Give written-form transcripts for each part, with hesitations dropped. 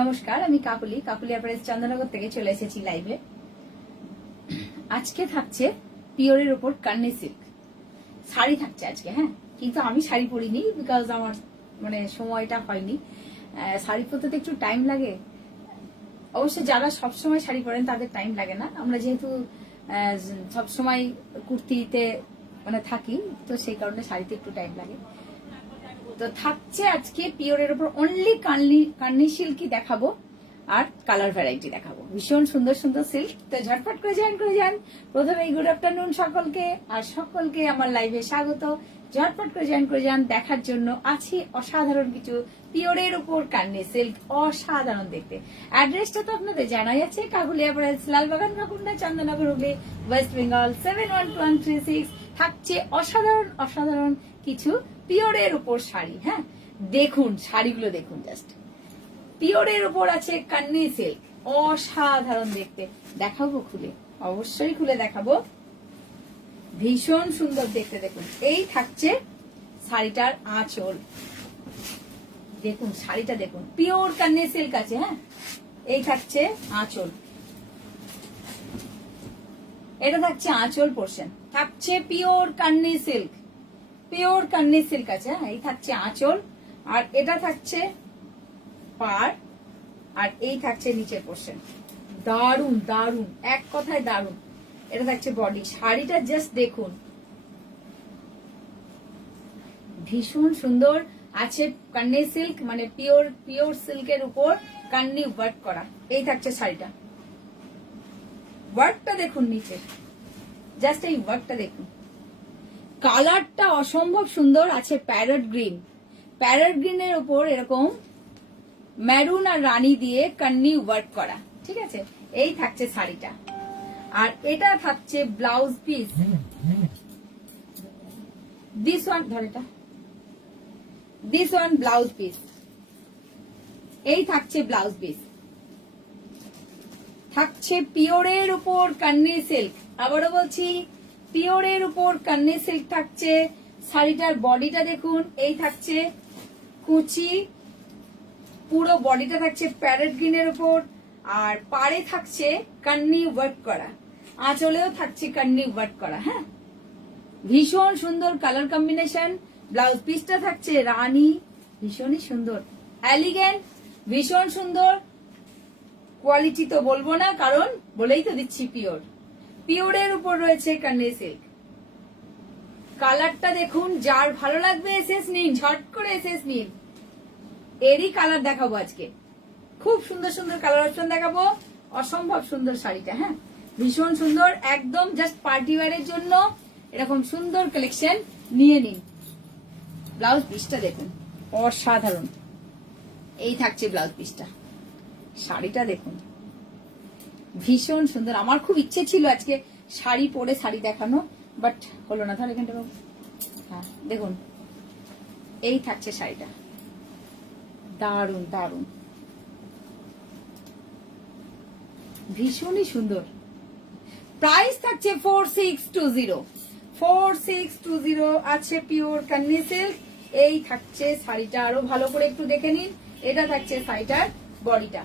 নমস্কার, আমি কাকুলি অ্যাপারেলস চন্দননগর থেকে চলে এসেছি লাইভে। আজকে থাকছে পিওরের উপর কান্নি সিল্ক শাড়ি থাকছে আজকে। হ্যাঁ, কিন্তু আমি শাড়ি পরিনি, বিকজ আমার সময়টা হয়নি। শাড়ি পরতে তো একটু টাইম লাগে। অবশ্য যারা সবসময় শাড়ি পরেন তাদের টাইম লাগে না। আমরা যেহেতু সবসময় কুর্তিতে থাকি, তো সেই কারণে শাড়িতে একটু টাইম লাগে। তো থাকছে আজকে পিওরের উপর অনলি কান্নি সিল্কই দেখাবো আর কালার ভ্যারাইটি দেখাবো। ভীষণ সুন্দর সুন্দর সিল্ক। তো ঝটপট করে জয়েন করে যান। প্রথমে গুড আফটারনুন সকলকে, আর সকলকে আমার লাইভে স্বাগত। ঝটপট করে জয়েন করে যান দেখার জন্য। আছি অসাধারণ কিছু পিওরের উপর কান্নি সিল্ক, অসাধারণ দেখতে। অ্যাড্রেসটা তো আপনাদের জানাই আছে, কাকুলি অ্যাপারেলস, লালবাগান ভাকুন্ডা, চন্দননগর, হুগলি, ওয়েস্ট বেঙ্গল 712136। থাকছে অসাধারণ অসাধারণ কিছু পিওরের উপর শাড়ি। হ্যাঁ, দেখুন শাড়িগুলো দেখুন, জাস্ট পিওরের উপর আছে কান্নি সিল্ক, অসাধারণ দেখতে। দেখাবো খুলে, অবশ্যই খুলে দেখাবো। ভীষণ সুন্দর দেখতে। দেখুন, এই থাকছে শাড়িটার আঁচল। দেখুন শাড়িটা দেখুন, পিওর কান্নি সিল্ক আছে। হ্যাঁ, এই থাকছে আঁচল। এটা থাকছে আঁচল পোর্শন, থাকছে pure Kanni silk. Pure Kanni silk আছে। এই থাকছে আঁচল, আর এটা থাকছে পাড়, আর এই থাকছে নিচের পোর্শন। দারুন দারুন, এক কথায় দারুন। এটা থাকছে বডি। শাড়িটা জাস্ট দেখুন, ভীষণ সুন্দর আছে। কান্নি সিল্ক পিওর সিল্কের উপর কান্নি ওয়ার্ক করা। এই থাকছে শাড়িটা। ওয়ার্কটা দেখুন নিচে, জাস্ট এই ওয়ার্কটা দেখুন। কালারটা অসম্ভব সুন্দর আছে। প্যারট গ্রিন, প্যারট গ্রিনের উপর এরকম মেরুন আর রানী দিয়ে কান্নি ওয়ার্ক করা। ঠিক আছে, এই থাকছে শাড়িটা। আর এটা থাকছে blouse piece. This one blouse piece. এই থাকছে ব্লাউজ পিস। থাকছে পিওরের উপর কান্নি সিল্ক। আবারও বলছি, পিওরের উপর কান্নি সিল্ক থাকছে। শাড়িটার বডিটা দেখুন, এই থাকছে কুচি। পুরো বডিটা থাকছে প্যারট গ্রিনের উপর, আর পাড়ে থাকছে কান্নি ওয়ার্ক করা। আঁচলেও থাকছে কান্নি ওয়ার্ক করা। হ্যাঁ, ভীষণ সুন্দর কালার কম্বিনেশন। ব্লাউজ পিসটা থাকছে রানী, ভীষণই সুন্দর, এলিগেন্ট, ভীষণ সুন্দর। কোয়ালিটি তো বলবো না, কারণ বলেই তো দিচ্ছি পিওর। পিওরের উপর রয়েছে কান্নি সিল্ক। কালারটা দেখুন, যার ভালো লাগবে এসএস নিন, ঝট করে এসএস নিন। এরই কালার দেখাবো আজকে। খুব সুন্দর সুন্দর কালার অপশন দেখাবো। অসম্ভব সুন্দর শাড়িটা। হ্যাঁ, ভীষণ সুন্দর, একদম জাস্ট পার্টি ওয়্যারের জন্য এরকম সুন্দর কালেকশন নিয়ে নিন। ব্লাউজ পিসটা দেখুন, অসাধারণ। এই থাকছে ব্লাউজ পিসটা। শাড়িটা দেখুন, ভীষণ সুন্দর। আমার খুব ইচ্ছে ছিল আজকে শাড়ি পরে শাড়ি দেখানো, বাট হলো না। তাহলে এখানটা হ্যাঁ দেখুন, এই থাকছে শাড়িটা। দারুন দারুন, ভীষণই সুন্দর। প্রাইস থাকছে 4620। 4620 আছে পিওর কান্নি সিল্ক। এই থাকছে শাড়িটা। আরো ভালো করে একটু দেখে নিন। এটা থাকছে শাড়িটার বডিটা।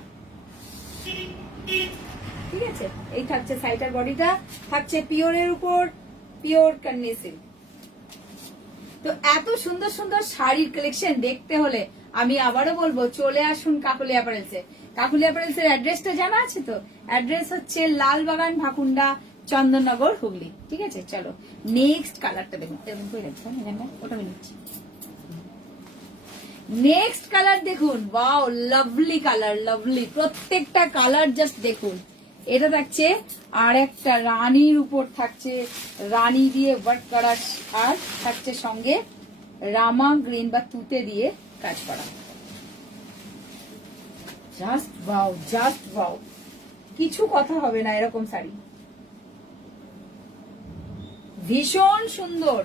ঠিক আছে, এই থাকছে শাড়িটার বডিটা। থাকছে পিওরের উপর পিওর কান্নি সিল্ক। তো এত সুন্দর সুন্দর শাড়ির কালেকশন দেখতে হলে আমি আবারও বলবো, চলে আসুন কাকুলি অ্যাপারেলসে। কাকুলি অ্যাপারেলসের অ্যাড্রেসটা জানা আছে তো? অ্যাড্রেস হচ্ছে লালবাগান ভাকুন্ডা, চন্দননগর, হুগলি। ঠিক আছে, চলো নেক্সট কালারটা দেখুন। এরকম করে রাখছি, ওটা আমি নিচ্ছি। নেক্সট কালার দেখুন, ওয়াও, লাভলি কালার, লাভলি। প্রত্যেকটা কালার জাস্ট দেখুন। এটা থাকছে আর একটা রানীর উপর থাকছে রানী দিয়ে ওয়ার্ক করা, আর থাকছে সঙ্গে রামা গ্রিন বা তুতে দিয়ে কাজ করা। জাস্ট ওয়াও, জাস্ট ওয়াও, কিছু কথা হবে না এরকম শাড়ি। ভীষণ সুন্দর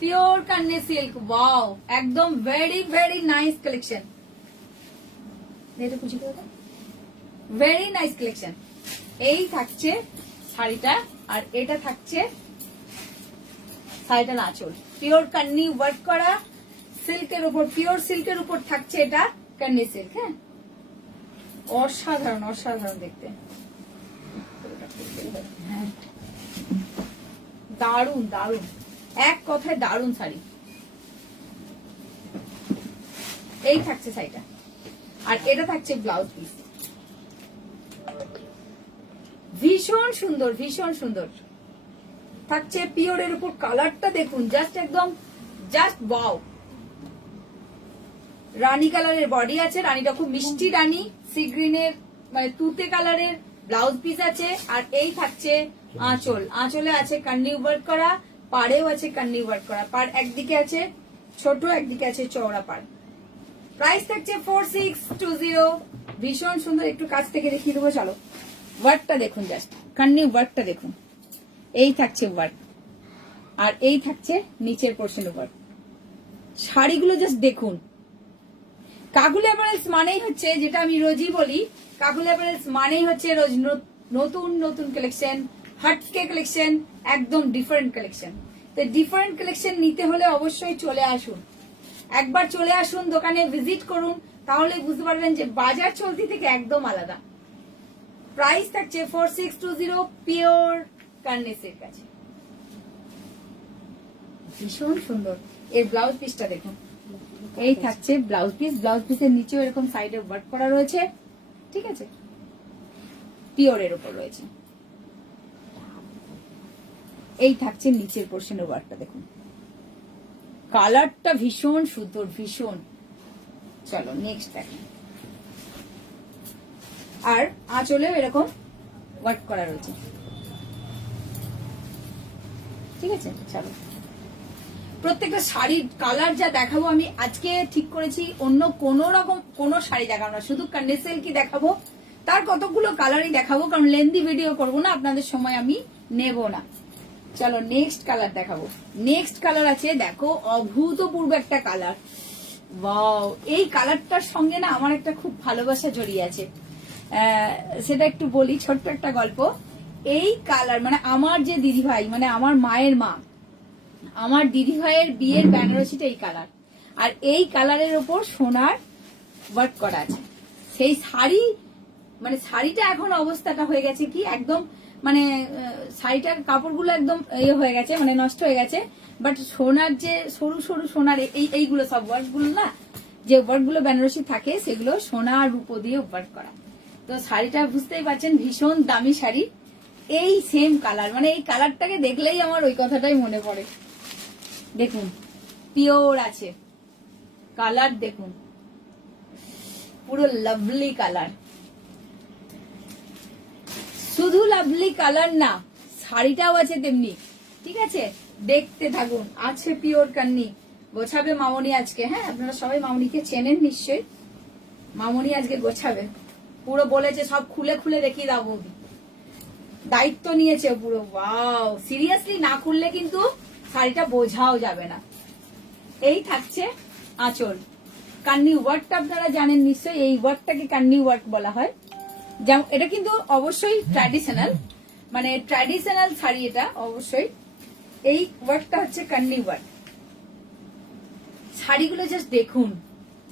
পিওর কান্নি সিল্ক। ওয়াও, একদম very very nice collection. Very nice collection. এই থাকছে শাড়িটা, আর এটা থাকছে শাড়িটার আঁচল। পিওর কান্নি ওয়ার্ক করা সিল্কের উপর, পিওর সিল্কের উপর থাকছে এটা কান্নি সিল্ক। হ্যাঁ, অসাধারণ অসাধারণ দেখতে, হ্যাঁ দারুন দারুন, এক কথায় দারুন শাড়ি। এই থাকছে শাড়িটা, আর এটা থাকছে ব্লাউজ পিস। ভীষণ সুন্দর ভীষণ সুন্দর থাকছে, পিওরের উপর। কালারটা দেখুন, জাস্ট একদম জাস্ট ওয়াও। রানী কালারের বডি আছে, রানীটা খুব মিষ্টি রানী, সি গ্রিনের মানে তুতে কালারের ব্লাউজ পিস আছে। আর এই থাকছে আঁচল, আঁচলে আছে কান্নি ওয়ার্ক করা, পাড়েও আছে কান্নি ওয়ার্ক করা। পাড় একদিকে আছে ছোট, একদিকে আছে চওড়া পাড়। প্রাইস থাকছে 4620। ভীষণ সুন্দর, একটু কাছ থেকে দেখিয়ে দেবো চলো। ওয়ার্কটা দেখুন, জাস্ট কান্নি ওয়ার্কটা দেখুন। এই থাকছে ওয়ার্ক, আর এই থাকছে নিচের পোর্শন ওয়ার্ক। শাড়িগুলো জাস্ট দেখুন। কাকুলি অ্যাপারেলস মানেই হচ্ছে, যেটা আমি রোজই বলি, কাকুলি অ্যাপারেলস মানেই হচ্ছে রোজ নতুন নতুন কালেকশন, হাটকে কালেকশন, একদম ডিফারেন্ট কালেকশন। তো ডিফারেন্ট কালেকশন নিতে হলে অবশ্যই চলে আসুন, একবার চলে আসুন, দোকানে ভিজিট করুন, তাহলে বুঝতে পারবেন যে বাজার চলতি থেকে একদম আলাদা। প্রাইস থাকছে 4620, পিওর কার্নেসের কাছে। ভীষণ সুন্দর। এর ব্লাউজ পিসটা দেখুন, এই থাকছে ব্লাউজ পিস। ব্লাউজ পিসের নিচেও এরকম সাইডে ওয়ার্ক করা রয়েছে, ঠিক আছে, পিওরের উপর রয়েছে। এই থাকছে নিচের পোর্শনের ওয়ার্কটা দেখুন, কালারটা ভীষণ সুন্দর ভীষণ। চলো নেক্সট দেখেন। আর আঁচলেও এরকম ওয়ার্ক করা রয়েছে, ঠিক আছে। চলো প্রত্যেকটা শাড়ির কালার যা দেখাবো আমি আজকে ঠিক করেছি, অন্য কোন রকম কোন শাড়ি দেখাবো না, শুধু কান্ডেসেল কি দেখাবো, তার কতগুলো কালারই দেখাবো, কারণ লেন্দি ভিডিও করবো না, আপনাদের সময় আমি নেব না। চলো নেক্সট কালার দেখাবো। নেক্সট কালার আছে, দেখো অভূতপূর্ব একটা কালার। ওয়াও, এই কালারটার সঙ্গে না আমার একটা খুব ভালোবাসা জড়িয়ে আছে, সেটা একটু বলি, ছোট্ট একটা গল্প। এই কালার মানে আমার যে দিদি ভাই, মানে আমার মায়ের মা, আমার দিদি ভাইয়ের বিয়ের বেনারসিটা এই কালার, আর এই কালারের ওপর সোনার ওয়ার্ক করা আছে। সেই শাড়ি মানে শাড়িটা এখন অবস্থাটা হয়ে গেছে কি, একদম মানে শাড়িটার কাপড়গুলো একদম ইয়ে হয়ে গেছে, মানে নষ্ট হয়ে গেছে। বাট সোনার যে সরু সরু সোনার এইগুলো সব ওয়ার্কগুলো না, যে ওয়ার্কগুলো বেনারসি থাকে, সেগুলো সোনা আর রূপো দিয়ে ওয়ার্ক করা। তো শাড়িটা বুঝতেই পারছেন, ভীষণ দামি শাড়ি। এই সেম কালার, মানে এই কালারটাকে দেখলেই আমার ওই কথাটাই মনে পড়ে। দেখুন পিওর আছে, কালার দেখুন, পুরো লাভলি কালার। শুধু লাভলি কালার না, শাড়িটাও আছে তেমনি, ঠিক আছে। দেখতে থাকুন। আছে পিওর কান্নি, গোছাবে মামনি আজকে। হ্যাঁ, আপনারা সবাই মামনিকে চেনেন নিশ্চয়ই, মামনি আজকে গোছাবে, পুরো বলেছে সব খুলে খুলে দেখিয়ে দাও বৌদি, দায়িত্ব নিয়েছে পুরো। ওয়াও, সিরিয়াসলি না খুললে কিন্তু শাড়িটা বোঝাও যাবে না। এই থাকছে আঁচল, কান্নি ওয়ার্কটা আপনারা জানেন নিশ্চয়ই, এই ওয়ার্কটাকে কান্নি ওয়ার্ক বলা হয়। যেমন এটা কিন্তু অবশ্যই ট্র্যাডিশনাল, মানে ট্র্যাডিশনাল শাড়ি এটা অবশ্যই। এই ওয়ার্কটা হচ্ছে কান্নি ওয়ার্ক। শাড়িগুলো জাস্ট দেখুন,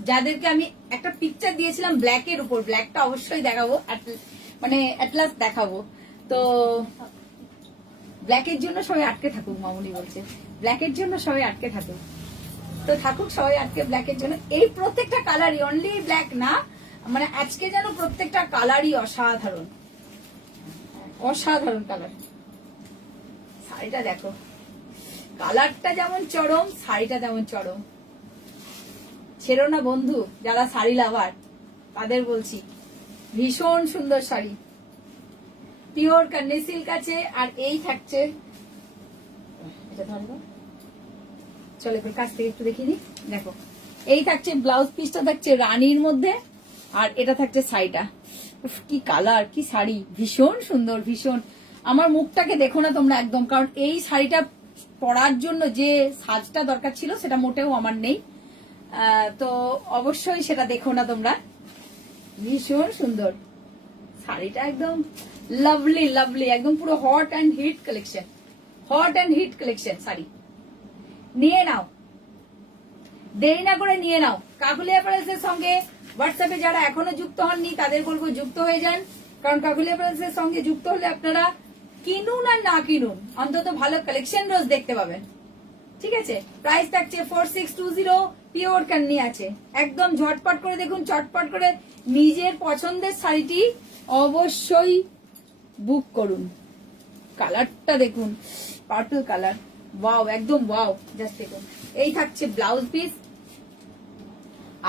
যাদেরকে আমি একটা পিকচার দিয়েছিলাম ব্ল্যাকের উপর, ব্ল্যাকটা অবশ্যই দেখাবো, মানে অ্যাটলাস দেখাবো। তো ব্ল্যাকের জন্য সবাই আটকে থাকুক, মামুনি বলছে ব্ল্যাকের জন্য সবাই আটকে থাকুক, তো থাকুক সবাই আটকে ব্ল্যাকের জন্য। এই প্রত্যেকটা কালারই, অনলি ব্ল্যাক না, মানে আজকে যেন প্রত্যেকটা কালারই অসাধারণ, অসাধারণ কালার। শাড়িটা দেখো, কালারটা যেমন চরম, শাড়িটা তেমন চরম। ছেড়ো না বন্ধু, যারা শাড়ি লাভার তাদের বলছি, ভীষণ সুন্দর শাড়ি, পিওর কান্নি সিল্ক আছে। আর এই থাকছে, এটা ধরবো, চলো এবার কাছ থেকে একটু দেখিয়ে দিই। দেখো এই থাকছে ব্লাউজ পিসটা, থাকছে রানীর মধ্যে, আর এটা থাকছে শাড়িটা। কি কালার, কি শাড়ি, ভীষণ সুন্দর ভীষণ। আমার মুখটাকে দেখো না তোমরা একদম, কারণ এই শাড়িটা পরার জন্য যে সাজটা দরকার ছিল সেটা মোটেও আমার নেই, তো অবশ্যই সেটা দেখো না তোমরা। ভীষণ সুন্দর শাড়িটা, একদম লাভলি লাভলি, একদম পুরো hot and hit collection, hot and hit collection sari. নিয়ে নাও, দেরি না করে নিয়ে নাও। কাকুলি অ্যাপারেলসের সঙ্গে হোয়াটসঅ্যাপে যারা এখনো যুক্ত হননি তাদের বলবো যুক্ত হয়ে যান, কারণ কাকুলি অ্যাপারেলসের সঙ্গে যুক্ত হলে আপনারা কিনুন আর না কিনুন অন্তত ভালো কালেকশন রোজ দেখতে পাবেন। ঠিক আছে, প্রাইস থাকছে 4620, পিওর কান্নি আছে। একদম ঝটপট করে দেখুন, চটপট করে নিজের পছন্দের শাড়িটি অবশ্যই বুক করুন। কালারটা দেখুন, পার্পল কালার, ওয়াও, একদম ওয়াও। জাস্ট দেখুন, এই থাকছে ব্লাউজ পিস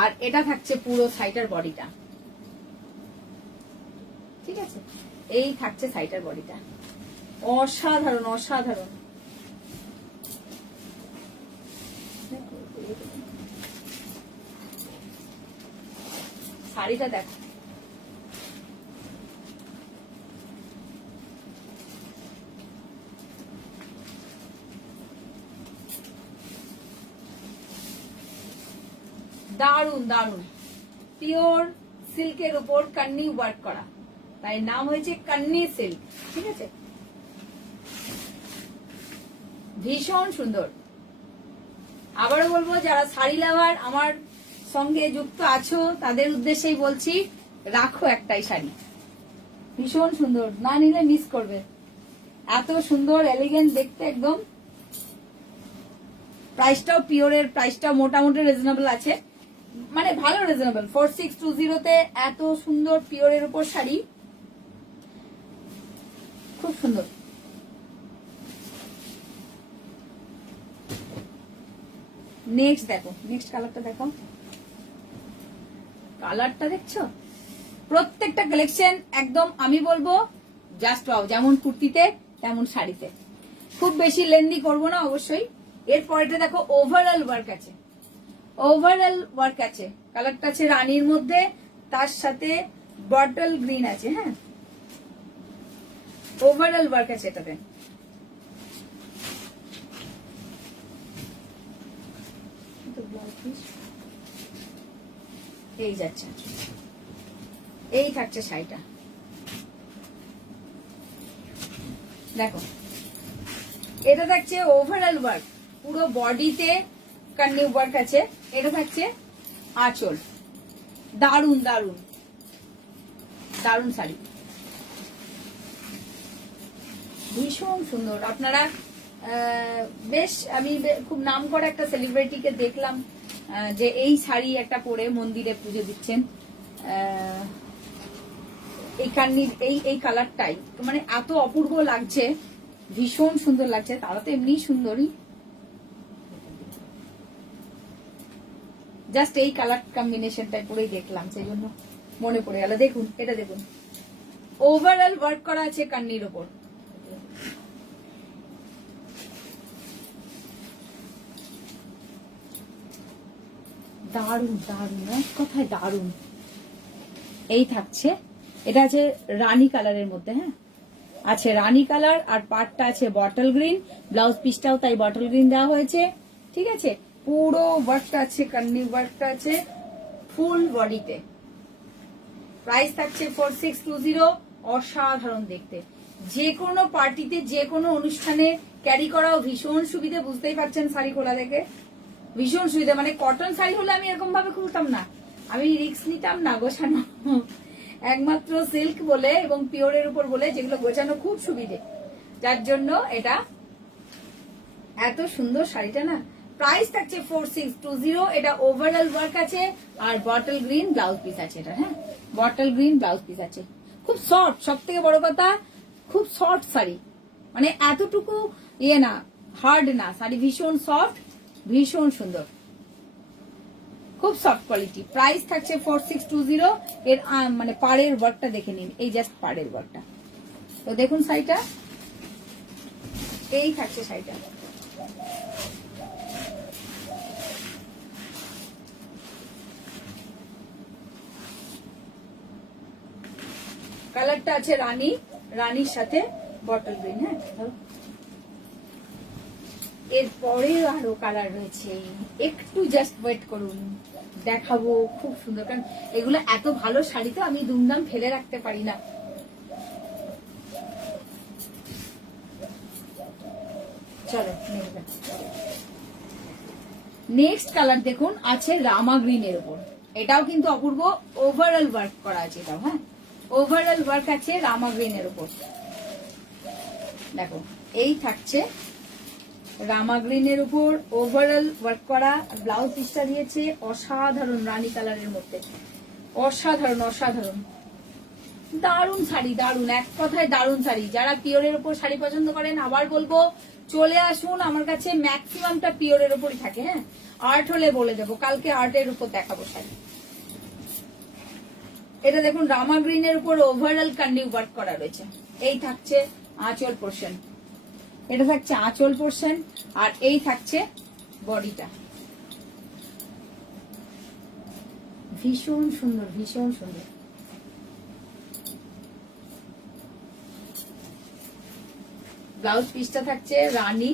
আর এটা থাকছে পুরো সাইটার বডিটা। ঠিক আছে, এই থাকছে সাইটার বডিটা। অসাধারণ অসাধারণ। শাড়িটা দেখো, দারুন দারুন। পিওর সিল্কের উপর কান্নি ওয়ার্ক করা, তাই নাম হয়েছে কান্নি সিল্ক। ঠিক আছে, ভীষণ সুন্দর। আবারও বলবো, যারা শাড়ি লাভার আমার সঙ্গে যুক্ত আছো তাদের উদ্দেশ্যেই বলছি, রাখো একটাই শাড়ি, ভীষণ সুন্দর, না নিলে মিস করবে। এত সুন্দর এলিগেন্ট দেখতে একদম। প্রাইসটাও পিওরের, প্রাইসটাও মোটামুটি রিজনেবল আছে, মানে ভালো রিজনেবল। 4620 তে এত সুন্দর পিওরের উপর শাড়ি, খুব সুন্দর। নেক্সট দেখো, নেক্সট কালারটা দেখো, কালারটা দেখছো? প্রত্যেকটা কালেকশন একদম আমি বলবো জাস্ট ওয়াও, যেমন কুর্তিতে তেমন শাড়িতে। খুব বেশি লেন্দি করবো না অবশ্যই। এরপরেটা দেখো, ওভারঅল ওয়ার্ক আছে, ওভারঅল ওয়ার্ক আছে। কালারটা আছে রানীর মধ্যে, তার সাথে বটল গ্রিন আছে। হ্যাঁ, ওভারঅল ওয়ার্ক আছে এটাতে। এই যাচ্ছে, এই থাকছে শাড়িটা। দেখো, এটা থাকছে ওভারঅল ওয়ার্ক, পুরো বডিতে কান্নি ওয়ার্ক আছে। এটা থাকছে আঁচল। দারুন দারুন দারুন শাড়ি, ভীষণ সুন্দর। আপনারা বেশ, আমি খুব নাম করা একটা সেলিব্রিটিকে দেখলাম যে এই শাড়ি একটা পরে মন্দিরে পুজো দিচ্ছেন। এই কান্নির এই কালারটাই মানে এত অপূর্ব লাগছে, ভীষণ সুন্দর লাগছে। তারা তো এমনি সুন্দরী, জাস্ট এই কালার কম্বিনেশনটাই পুরোই দেখলাম, সেই জন্য মনে পড়ে গেল। দেখুন, এটা দেখুন, ওভারঅল ওয়ার্ক করা আছে কান্নির ওপর। দারুন দারুন, এক কথায় দারুন। এই থাকছে, এটা আছে রানী কালারের মধ্যে। হ্যাঁ, আছে রানী কালার, আর পাটটা আছে বটল গ্রিন, ব্লাউজ পিসটাও তাই বটল গ্রিন দেওয়া হয়েছে। ঠিক আছে, পুরো ওয়ার্কটা আছে, কান্নি ওয়ার্কটা আছে ফুল বডিতে। প্রাইস থাকছে 4620। অসাধারণ দেখতে, যে কোনো পার্টিতে যে কোনো অনুষ্ঠানে ক্যারি করাও ভীষণ সুবিধে। বুঝতেই পারছেন শাড়ি খোলা দেখে, ভীষণ সুবিধা। মানে কটন শাড়ি হলে আমি এরকম ভাবে খুলতাম না, আমি রিস্ক নিতাম না গোছানো। একমাত্র সিল্ক বলে এবং পিওরের উপর বলে যেগুলো গোছানো খুব সুবিধে, যার জন্য এটা এত সুন্দর শাড়িটা না। প্রাইস থাকছে 4620। এটা ওভারঅল ওয়ার্ক আছে আর বটল গ্রিন ব্লাউজ পিস আছে এটা। হ্যাঁ, বটল গ্রিন ব্লাউজ পিস আছে। খুব সফট, সব থেকে বড় কথা খুব সফট শাড়ি, মানে এতটুকু ইয়ে না, হার্ড না শাড়ি, ভীষণ সফট, ভীষণ সুন্দর, খুব সফট কোয়ালিটি। প্রাইস থাকছে 4620। এর মানে পাড়ের ওয়ার্কটা দেখে নিন, এই জাস্ট পাড়ের ওয়ার্কটা। তো দেখুন শাড়িটা, এই থাকছে শাড়িটা। কালারটা আছে রানী, রানীর সাথে বটল গ্রিন। হ্যাঁ, এরপরে আরো কালার রয়েছে, একটু জাস্ট ওয়েট করুন, দেখাবো। খুব সুন্দর, কারণ এগুলো এত ভালো শাড়ি তো আমি দুমদাম ফেলে রাখতে পারি না। চলো, নেক্সট কালার দেখুন আছে রামা গ্রিনের উপর, এটাও কিন্তু অপূর্ব ওভারঅল ওয়ার্ক করা আছে, এটাও হ্যাঁ ওভারঅল ওয়ার্ক আছে রামা গ্রিনের উপর। দেখো এই থাকছে রামা গ্রিনের উপর ওভারঅল ওয়ার্ক করা, ব্লাউজ পিসটা দিয়েছে অসাধারণ রানী কালারের মধ্যে, অসাধারণ অসাধারণ দারুন শাড়ি, দারুন, এক কথায় দারুন শাড়ি। যারা পিওরের উপর শাড়ি পছন্দ করেন আবার বলবো চলে আসুন আমার কাছে, ম্যাক্সিমামটা পিওরের উপরই থাকে। হ্যাঁ আর্ট হলে বলে দেবো, কালকে আর্টের উপর দেখাবো শাড়ি। এটা দেখুন রামা গ্রিনের উপর ওভারঅল কান্ডি ওয়ার্ক করা রয়েছে। এই থাকছে আঁচল পোর্শন, এটা থাকছে আঁচল পোর্শন, আর এই থাকছে বডিটা। ভীষণ সুন্দর, ভীষণ সুন্দর। ব্লাউজ পিসটা থাকছে রানী,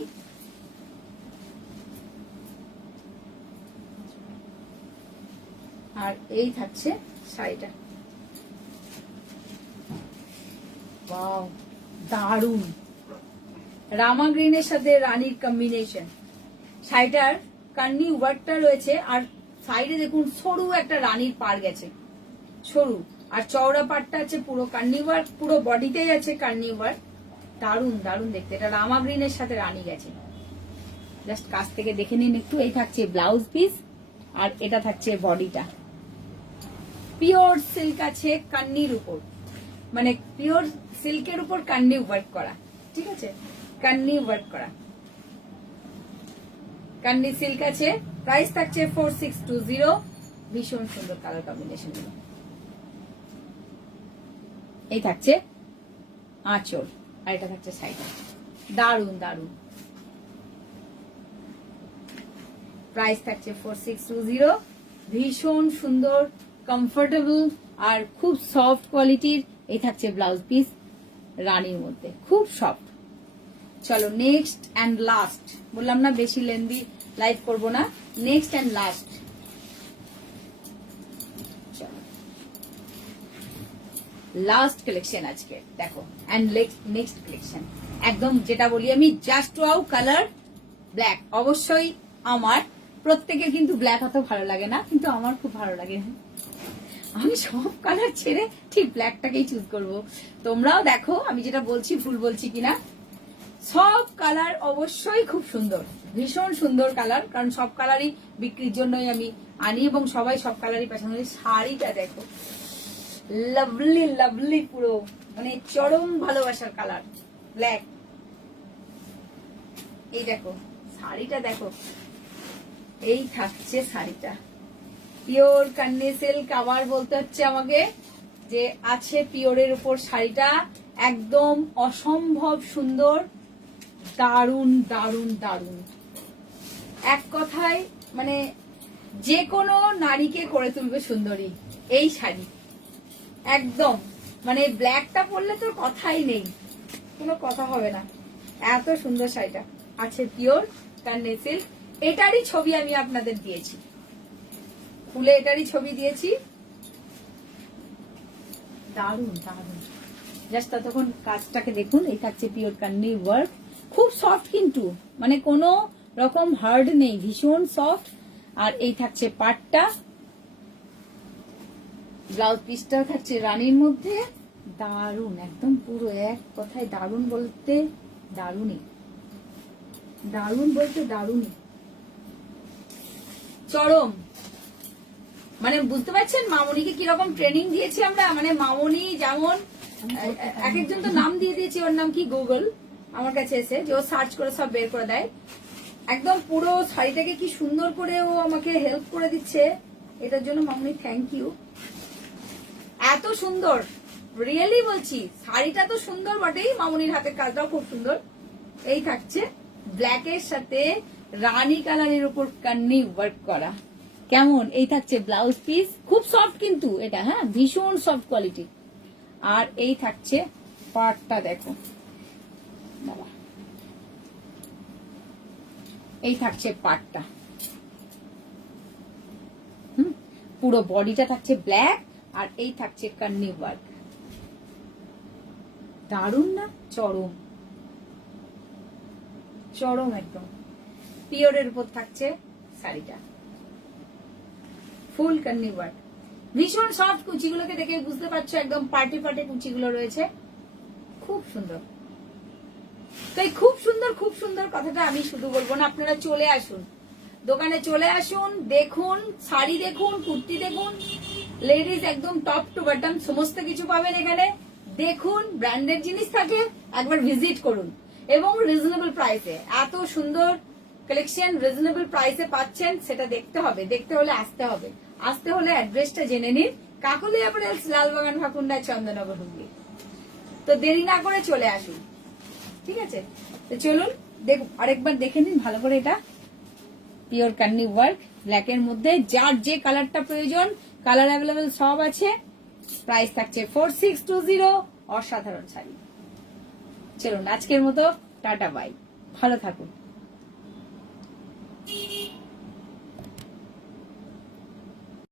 আর এই থাকছে শাড়িটা। ওয়াও দারুন, রামা গ্রিনের সাথে রানীর কম্বিনেশন। শাড়িটার কান্নি ওয়ার্কটা রয়েছে, আর সাইডে দেখুন সরু একটা রানীর পাড় গেছে, সরু, আর চওড়া পাড়টা আছে পুরো কান্নি ওয়ার্ক, পুরো বডিতেই আছে কান্নি ওয়ার্ক। দারুন দারুন দেখতে, এটা রামা গ্রিনের সাথে রানী গেছে। জাস্ট কাছ থেকে দেখে নিন একটু। এই থাকছে ব্লাউজ পিস, আর এটা থাকছে বডিটা। পিওর সিল্ক আছে কান্নির উপর, মানে পিওর সিল্কের উপর কান্নি ওয়ার্ক করা, ঠিক আছে, কান্নি ওয়ার্ক করা কান্নি সিল্ক আছে। প্রাইস থাকছে 4620। ভীষণ সুন্দর কালার কম্বিনেশন। এই থাকছে আঁচল, আর এটা থাকছে সাইড। দারুন দারুন। প্রাইস থাকছে 4620। ভীষণ সুন্দর, কমফোর্টেবল, আর খুব সফট কোয়ালিটির। এই থাকছে ব্লাউজ পিস রানীর মধ্যে, খুব সফট। চলো নেক্সট অ্যান্ড লাস্ট, বললাম না বেশি লেন্দি লাইভ করব না, next and last. Last collection আজকে দেখো, অ্যান্ড নেক্সট কালেকশন একদম যেটা বলি আমি, জাস্ট ওয়াও কালার ব্ল্যাক। অবশ্যই আমার প্রত্যেকের কিন্তু ব্ল্যাক অত ভালো লাগে না, কিন্তু আমার খুব ভালো লাগে। আমি সব কালার ছেড়ে ঠিক ব্ল্যাকটাকেই চুজ করব। তোমরাও দেখো আমি যেটা বলছি ভুল বলছি কিনা। সব কালার অবশ্যই খুব সুন্দর, ভীষণ সুন্দর কালার, কারণ সব কালারই বিক্রির জন্যই আমি আনি এবং সবাই সব কালারই পছন্দ করি। শাড়িটা দেখো, লাভলি লাভলি, পুরো মানে চরম ভালোবাসার কালার ব্ল্যাক। এই দেখো শাড়িটা দেখো, এই থাকছে শাড়িটা পিওর কান্নি সিল্ক। আবার বলতে হচ্ছে আমাকে যে আছে পিওরের উপর শাড়িটা, একদম অসম্ভব সুন্দর, দারুন দারুন দারুন। এক কথায় মানে যে কোনো নারীকে করে তুলবে সুন্দরী এই শাড়ি, একদম মানে ব্ল্যাকটা পরলে তো কথাই নেই, কোনো কথা হবে না, এত সুন্দর শাড়িটা। আছে পিওর কান্নি সিল্ক, এটারই ছবি আমি আপনাদের দিয়েছি, খুলে এটারই ছবি দিয়েছি। দারুন দারুন, জাস্ট ততক্ষণ কাজটাকে দেখুন। এই থাকছে পিওর কান্নি ওয়ার্ক, খুব সফট কিন্তু, মানে কোনো রকম হার্ড নেই, ভীষণ সফট। আর এই থাকছে পাটটা, ব্লাউজ পিসটা থাকছে রানীর মধ্যে। দারুন, একদম পুরো এক কথায় দারুন বলতে দারুনই, দারুন বলতে দারুনই, চরম। মানে বুঝতে পারছেন মামনিকে কিরকম ট্রেনিং দিয়েছি আমরা, মানে মামনি যেমন এক একজন তো নাম দিয়ে দিয়েছি, ওর নাম কি গুগল আমার কাছে এসে যে ও সার্চ করে সব বের করে দেয়। একদম পুরো শাড়িটাকে কি সুন্দর করে ও আমাকে হেল্প করে দিচ্ছে, এটার জন্য মামনি থ্যাংক ইউ। এত সুন্দর, রিয়েলি বলছি, শাড়িটা তো সুন্দর বটেই, মামনির হাতের কাজটাও খুব সুন্দর। এই থাকছে ব্ল্যাকের সাথে রানী কালারের উপর কান্নি ওয়ার্ক করা, কেমন? এই থাকছে ব্লাউজ পিস, খুব সফট কিন্তু এটা, হ্যাঁ ভীষণ সফট কোয়ালিটি। আর এই থাকছে পাটটা দেখো বাবা, এই থাকছে পাটটা, পুরো বডিটা থাকছে ব্ল্যাক, আর এই থাকছে কান্নি ওয়ার্ক। দারুন না? চরম চরম, একদম পিওরের উপর থাকছে শাড়িটা, ফুল কান্নি ওয়ার্ক, ভীষণ সফট। কুচিগুলোকে দেখে বুঝতে পারছো একদম পার্টি পার্টি কুচিগুলো রয়েছে, খুব সুন্দর। তো এই খুব সুন্দর খুব সুন্দর কথাটা আমি শুধু বলবো না, আপনারা চলে আসুন দোকানে, চলে আসুন, দেখুন শাড়ি, দেখুন কুর্তি, দেখুন লেডিস একদম টপ টু বটম সমস্ত কিছু পাবেন এখানে। দেখুন ব্র্যান্ডেড জিনিস থাকে, একবার ভিজিট করুন এবং রিজনেবল প্রাইসে এত সুন্দর কালেকশন রিজনেবল প্রাইসে পাচ্ছেন, সেটা দেখতে হবে। দেখতে হলে আসতে হবে, আসতে হলে অ্যাড্রেসটা জেনে নিন, কাকলি অ্যাপারেলস, লালবাগান, ফাকুন্ডা, চন্দননগর, হুগলি। তো দেরি না করে চলে আসুন, ঠিক আছে? তো চলুন আরেকবার দেখে নিন ভালো করে। এটা পিওর কান্নি ওয়ার্ক ব্ল্যাক এর মধ্যে, যার যে কালারটা প্রয়োজন কালার অ্যাভেলেবেল সব আছে। প্রাইস থাকছে 4620। অসাধারণ শাড়ি। চলুন আজকের মতো টাটা বাই, ভালো থাকুন।